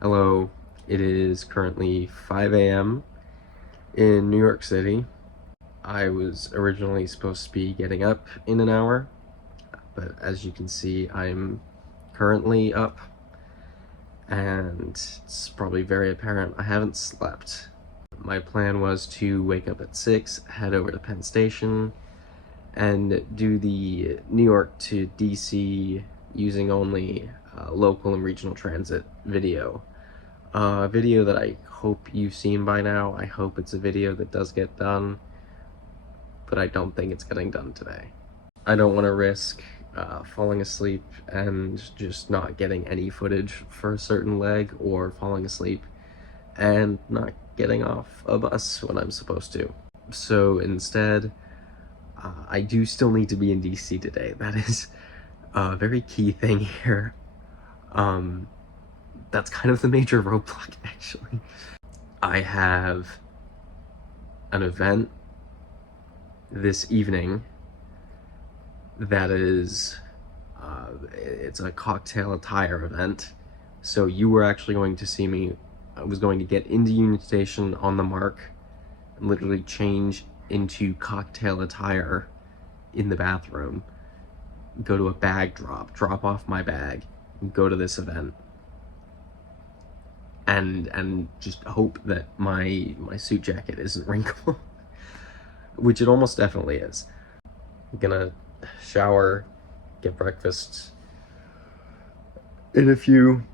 Hello, it is currently 5 a.m. in New York City. I was originally supposed to be getting up in an hour, but as you can see, I'm currently up, and it's probably very apparent I haven't slept. My plan was to wake up at 6, head over to Penn Station, and do the New York to DC using only local and regional transit video. A video that I hope you've seen by now. I hope it's a video that does get done, but I don't think it's getting done today. I don't want to risk falling asleep and just not getting any footage for a certain leg, or falling asleep and not getting off a bus when I'm supposed to. So instead, I do still need to be in DC today. That is a very key thing here. That's kind of the major roadblock, actually. I have an event this evening that is, it's a cocktail attire event. So you were actually going to see me. I was going to get into Union Station on the mark and literally change into cocktail attire in the bathroom, go to a bag drop off my bag, and go to this event. And just hope that my suit jacket isn't wrinkled, which it almost definitely is. I'm gonna shower, get breakfast in a few,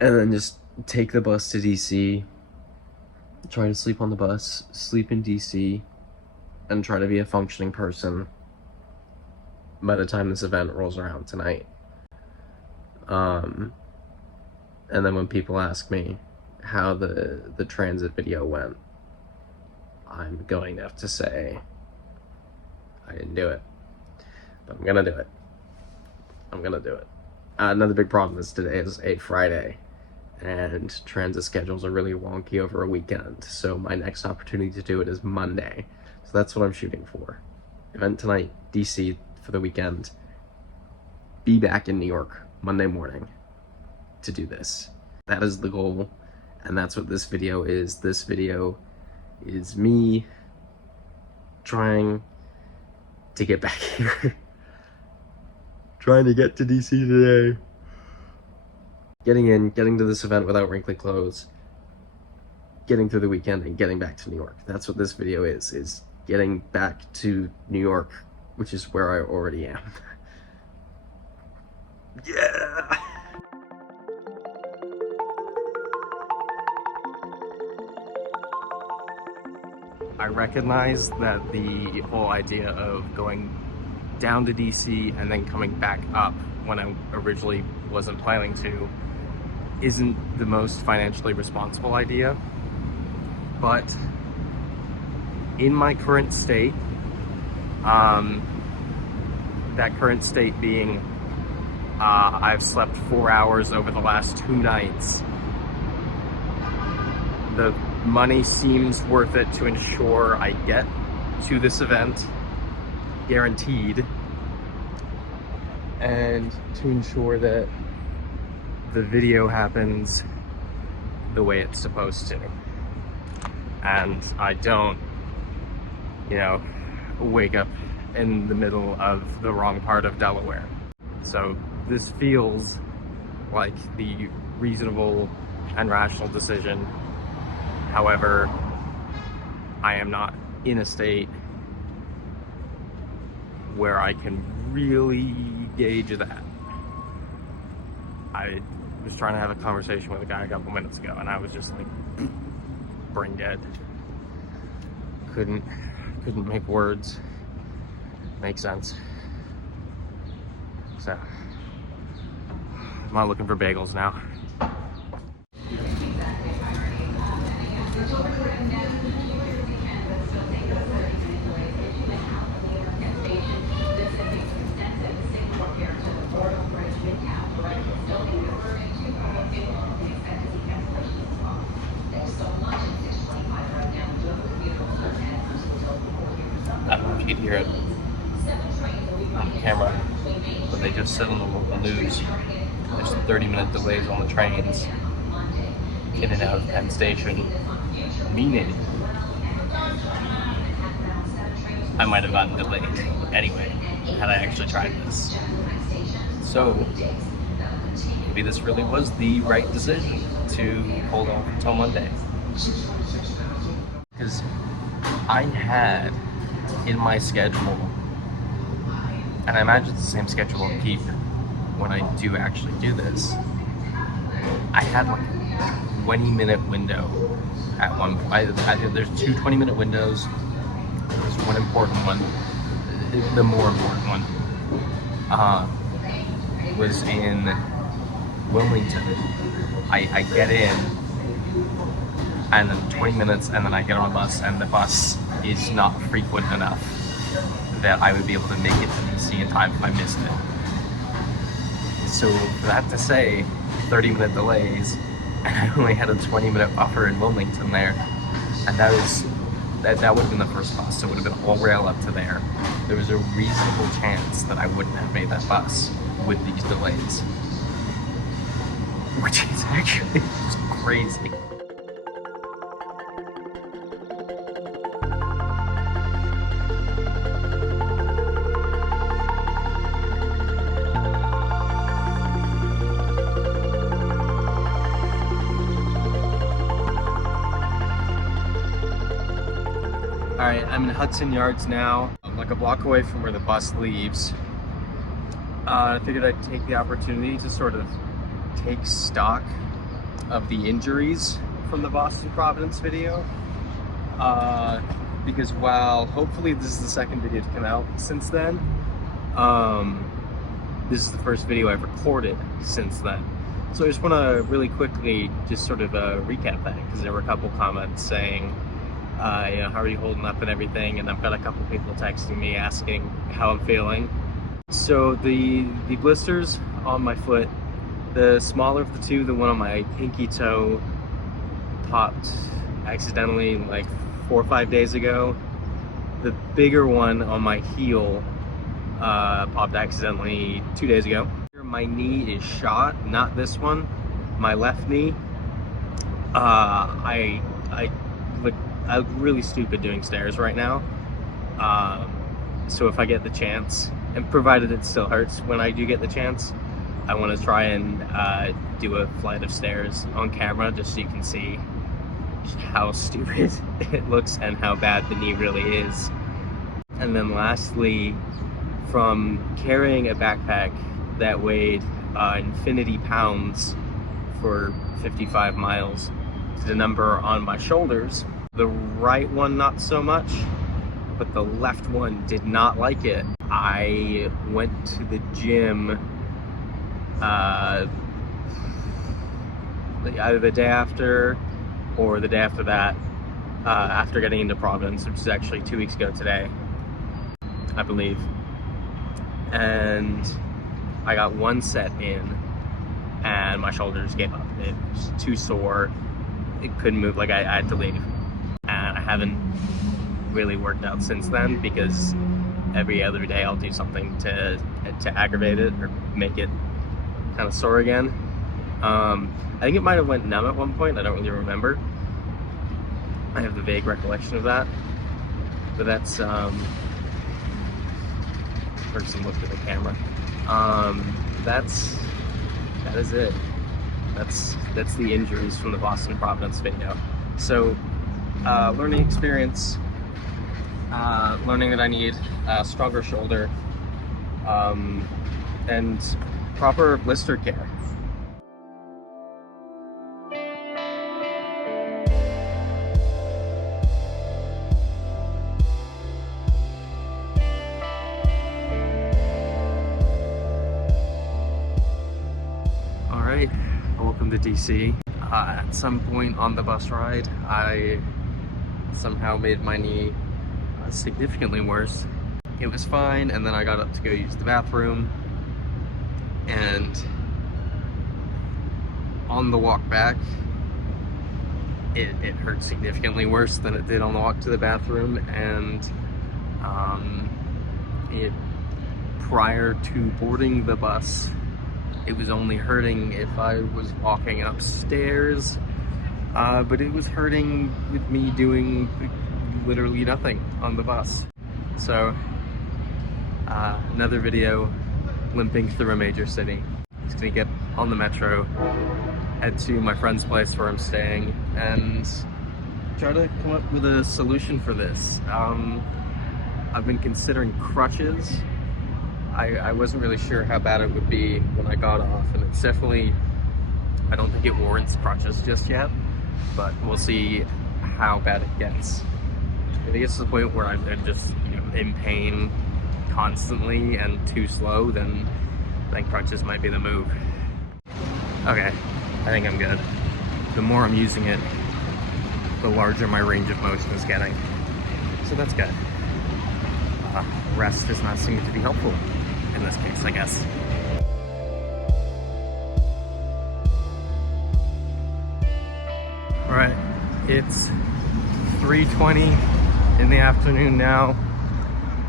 and then just take the bus to DC, try to sleep on the bus, sleep in DC, and try to be a functioning person by the time this event rolls around tonight. And then when people ask me how the transit video went, I'm going to have to say I didn't do it, but I'm gonna do it. I'm gonna do it. Another big problem is today is a Friday, and transit schedules are really wonky over a weekend, so my next opportunity to do it is Monday. So that's what I'm shooting for. Event tonight, DC for the weekend. Be back in New York Monday morning to do this. That is the goal, and that's what this video is. This video is me trying to get back here. Trying to get to DC today. Getting to this event without wrinkly clothes. Getting through the weekend and getting back to New York. That's what this video is getting back to New York, which is where I already am. Yeah! I recognize that the whole idea of going down to DC and then coming back up when I originally wasn't planning to isn't the most financially responsible idea, but in my current state, that current state being I've slept 4 hours over the last 2 nights, the money seems worth it to ensure I get to this event, guaranteed, and to ensure that the video happens the way it's supposed to, and I don't, wake up in the middle of the wrong part of Delaware. So this feels like the reasonable and rational decision. However, I am not in a state where I can really gauge that. I was trying to have a conversation with a guy a couple minutes ago, and I was just like brain dead. Couldn't make words make sense. So I'm not looking for bagels now. I don't know if you can hear it on camera, they just said on the local news there's 30-minute delays on the trains in and out of Penn Station, meaning I might have gotten delayed anyway had I actually tried this. So maybe this really was the right decision to hold off until Monday. Because I had in my schedule, and I imagine it's the same schedule I'll keep when I do actually do this, I had like a 20-minute window at one point. I think there's two 20-minute windows. There's one important one, the more important one, was in Wilmington. I get in, and then 20 minutes, and then I get on a bus, and the bus is not frequent enough that I would be able to make it to DC in time if I missed it. So for that to say, 30-minute delays, and I only had a 20-minute buffer in Wilmington there, and that would have been the first bus, so it would have been all rail up to there. There was a reasonable chance that I wouldn't have made that bus with these delays, which is actually just crazy. Alright, I'm in Hudson Yards now. I'm like a block away from where the bus leaves. I figured I'd take the opportunity to sort of take stock of the injuries from the Boston Providence video. Because while hopefully this is the second video to come out since then, this is the first video I've recorded since then. So I just want to really quickly just sort of recap that, because there were a couple comments saying, you know, how are you holding up and everything, and I've got a couple people texting me asking how I'm feeling. So the blisters on my foot, the smaller of the two, the one on my pinky toe, popped accidentally like 4 or 5 days ago. The bigger one on my heel popped accidentally 2 days ago. My knee is shot, not this one, my left knee. I look really stupid doing stairs right now. So if I get the chance, and provided it still hurts when I do get the chance, I want to try and do a flight of stairs on camera just so you can see how stupid it looks and how bad the knee really is. And then lastly, from carrying a backpack that weighed infinity pounds for 55 miles to the number on my shoulders, the right one not so much, but the left one did not like it. I went to the gym either the day after or the day after that, after getting into Providence, which is actually 2 weeks ago today, I believe. And I got one set in and my shoulders gave up. It was too sore. It couldn't move, like I had to leave. And I haven't really worked out since then, because every other day I'll do something to aggravate it or make it kind of sore again. I think it might have went numb at one point. I don't really remember. I have the vague recollection of that. But that's person looked at the camera. That is it. That's the injuries from the Boston Providence video. So learning experience, learning that I need a stronger shoulder, and proper blister care. Alright, welcome to DC. At some point on the bus ride, I somehow made my knee significantly worse. It was fine, and then I got up to go use the bathroom, and on the walk back, it hurt significantly worse than it did on the walk to the bathroom. And prior to boarding the bus, it was only hurting if I was walking upstairs but it was hurting with me doing literally nothing on the bus. So another video limping through a major city. Just gonna get on the metro, head to my friend's place where I'm staying, and try to come up with a solution for this. I've been considering crutches. I wasn't really sure how bad it would be when I got off, and it's definitely, I don't think it warrants crutches just yet, but we'll see how bad it gets. If it gets to the point where I'm just, you know, in pain constantly and too slow, then crutches might be the move. Okay, I think I'm good. The more I'm using it, the larger my range of motion is getting. So that's good. Rest does not seem to be helpful in this case, I guess. All right, it's 3:20 in the afternoon now,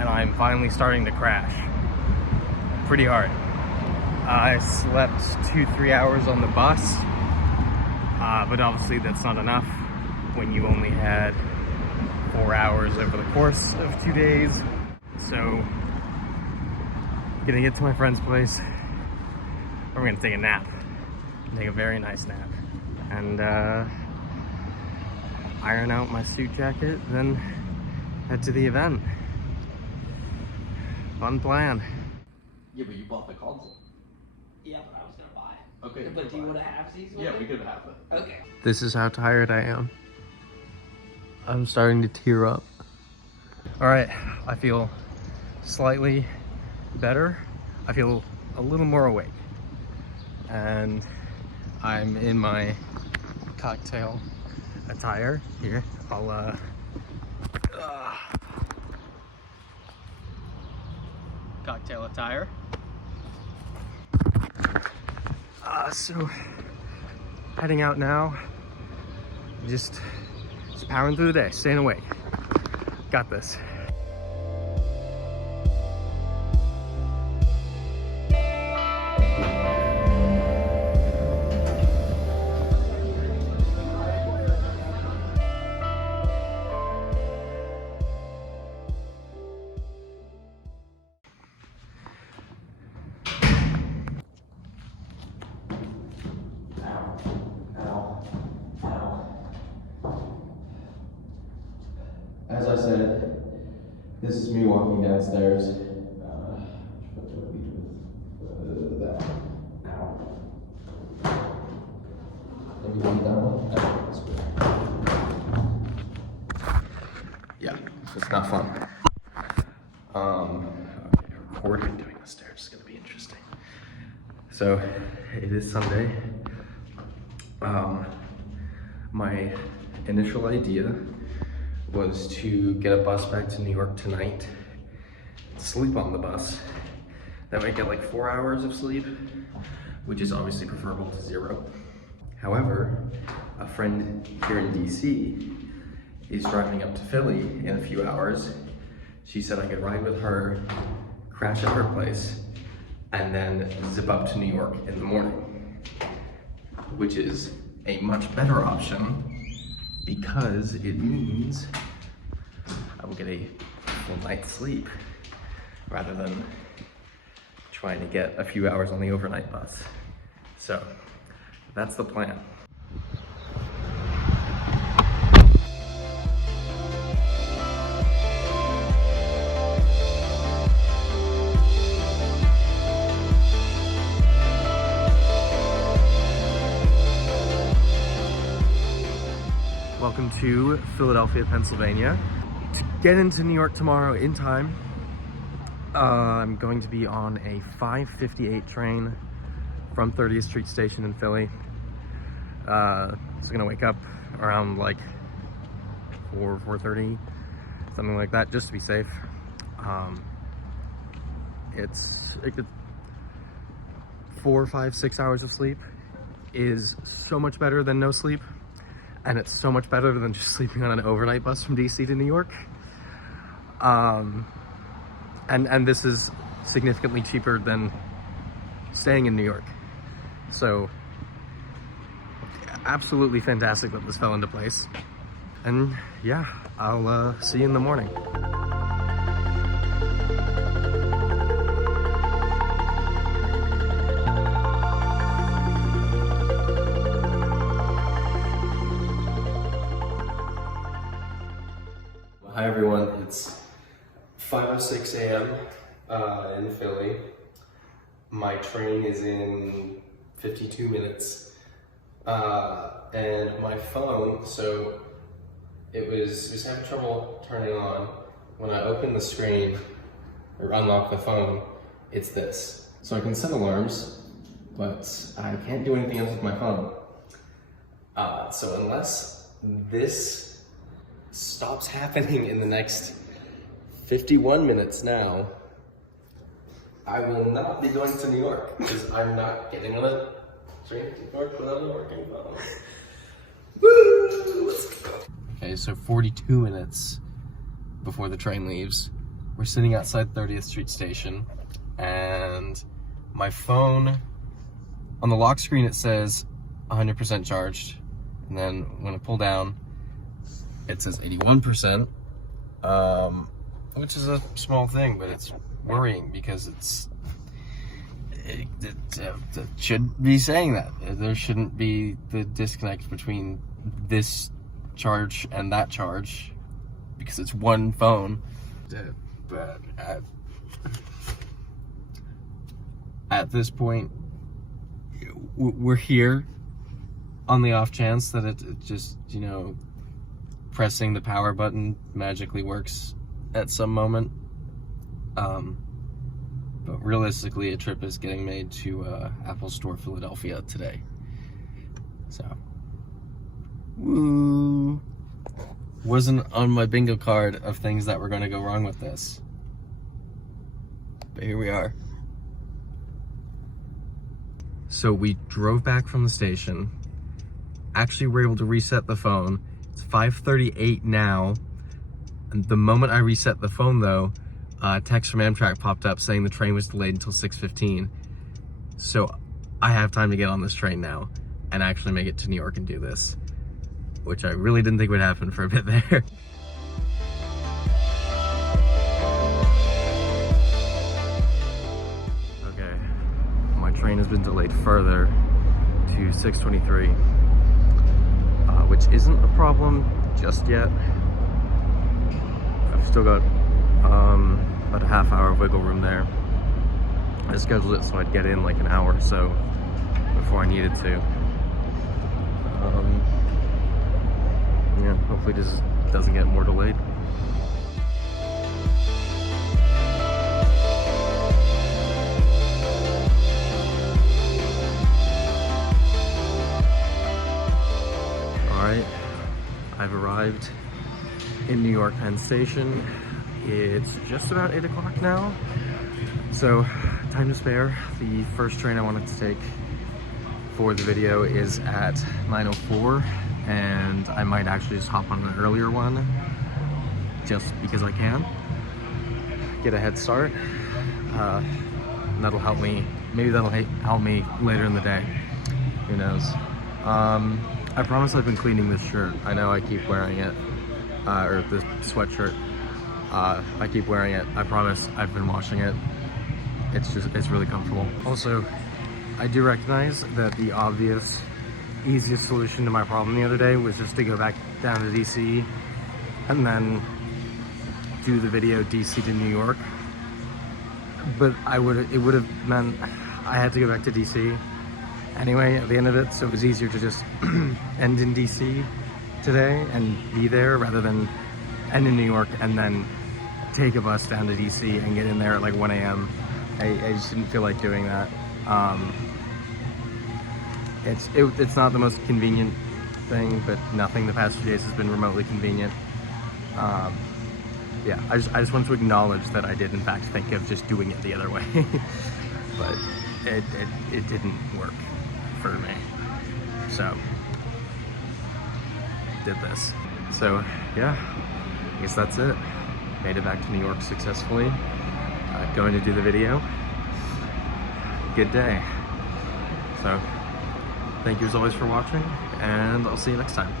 and I'm finally starting to crash. Pretty hard. I slept 2-3 hours on the bus, but obviously that's not enough when you only had 4 hours over the course of 2 days. So, gonna get to my friend's place. We're gonna take a nap. Take a very nice nap. And iron out my suit jacket, then head to the event. Fun plan. Yeah, but you bought the console. Yeah, but I was gonna buy it. Okay. But do you want to have these? Yeah, we could have it. Okay. This is how tired I am. I'm starting to tear up. All right, I feel slightly better. I feel a little more awake. And I'm in my cocktail attire here. I'll cocktail attire. So heading out now. Just powering through the day, staying awake. Got this. As I said, this is me walking downstairs. What do I lead with? That one. Ow. Maybe lead that one? That's weird. Yeah, it's not fun. Okay, recording doing the stairs is gonna be interesting. So, it is Sunday. My initial idea was to get a bus back to New York tonight, sleep on the bus. That might get like 4 hours of sleep, which is obviously preferable to 0. However, a friend here in DC is driving up to Philly in a few hours. She said I could ride with her, crash at her place, and then zip up to New York in the morning, which is a much better option because it means I will get a full night's sleep rather than trying to get a few hours on the overnight bus. So that's the plan. Welcome to Philadelphia, Pennsylvania. To get into New York tomorrow in time, I'm going to be on a 5:58 train from 30th Street Station in Philly. So I'm gonna wake up around like 4:30, something like that, just to be safe. It's 4, 5, 6 hours of sleep is so much better than no sleep. And it's so much better than just sleeping on an overnight bus from DC to New York. And this is significantly cheaper than staying in New York. So absolutely fantastic that this fell into place. And yeah, I'll see you in the morning. Hi everyone, it's 5:06 a.m. In Philly. My train is in 52 minutes. And my phone, so it was having trouble turning on. When I open the screen or unlock the phone, it's this. So I can set alarms, but I can't do anything else with my phone. So unless this stops happening in the next 51 minutes now, I will not be going to New York because I'm not getting on a train to New York without a working phone. Woo! Let's go. Okay, so 42 minutes before the train leaves, we're sitting outside 30th Street Station, and my phone, on the lock screen it says 100% charged, and then when I pull down, it says 81%, which is a small thing, but it's worrying because it should be saying that. There shouldn't be the disconnect between this charge and that charge because it's one phone. But at this point, we're here on the off chance that it just, you know, pressing the power button magically works at some moment. But realistically, a trip is getting made to Apple Store Philadelphia today. So, woo! Wasn't on my bingo card of things that were going to go wrong with this. But here we are. So we drove back from the station. Actually, were able to reset the phone. It's 5:38 now. And the moment I reset the phone, though, a text from Amtrak popped up saying the train was delayed until 6:15. So I have time to get on this train now and actually make it to New York and do this, which I really didn't think would happen for a bit there. Okay, my train has been delayed further to 6:23, which isn't a problem just yet. I've still got about a half hour of wiggle room there. I scheduled it so I'd get in like an hour or so before I needed to. Yeah, hopefully this doesn't get more delayed. Alright, I've arrived in New York Penn Station. It's just about 8 o'clock now, so time to spare. The first train I wanted to take for the video is at 9:04, and I might actually just hop on an earlier one just because I can. Get a head start. That'll help me. Maybe that'll help me later in the day. Who knows? I promise I've been cleaning this shirt. I know I keep wearing it, or this sweatshirt. I keep wearing it. I promise I've been washing it. It's really comfortable. Also, I do recognize that the obvious, easiest solution to my problem the other day was just to go back down to DC and then do the video DC to New York. But it would have meant I had to go back to DC anyway at the end of it, so it was easier to just end in DC today and be there rather than end in New York and then take a bus down to DC and get in there at like 1 a.m. I just didn't feel like doing that. It's not the most convenient thing, but nothing the past few days has been remotely convenient. Yeah, I just wanted to acknowledge that I did in fact think of just doing it the other way, but it didn't work for me. So did this. So yeah, I guess that's it. Made it back to New York successfully. Going to do the video. Good day. So thank you as always for watching, and I'll see you next time.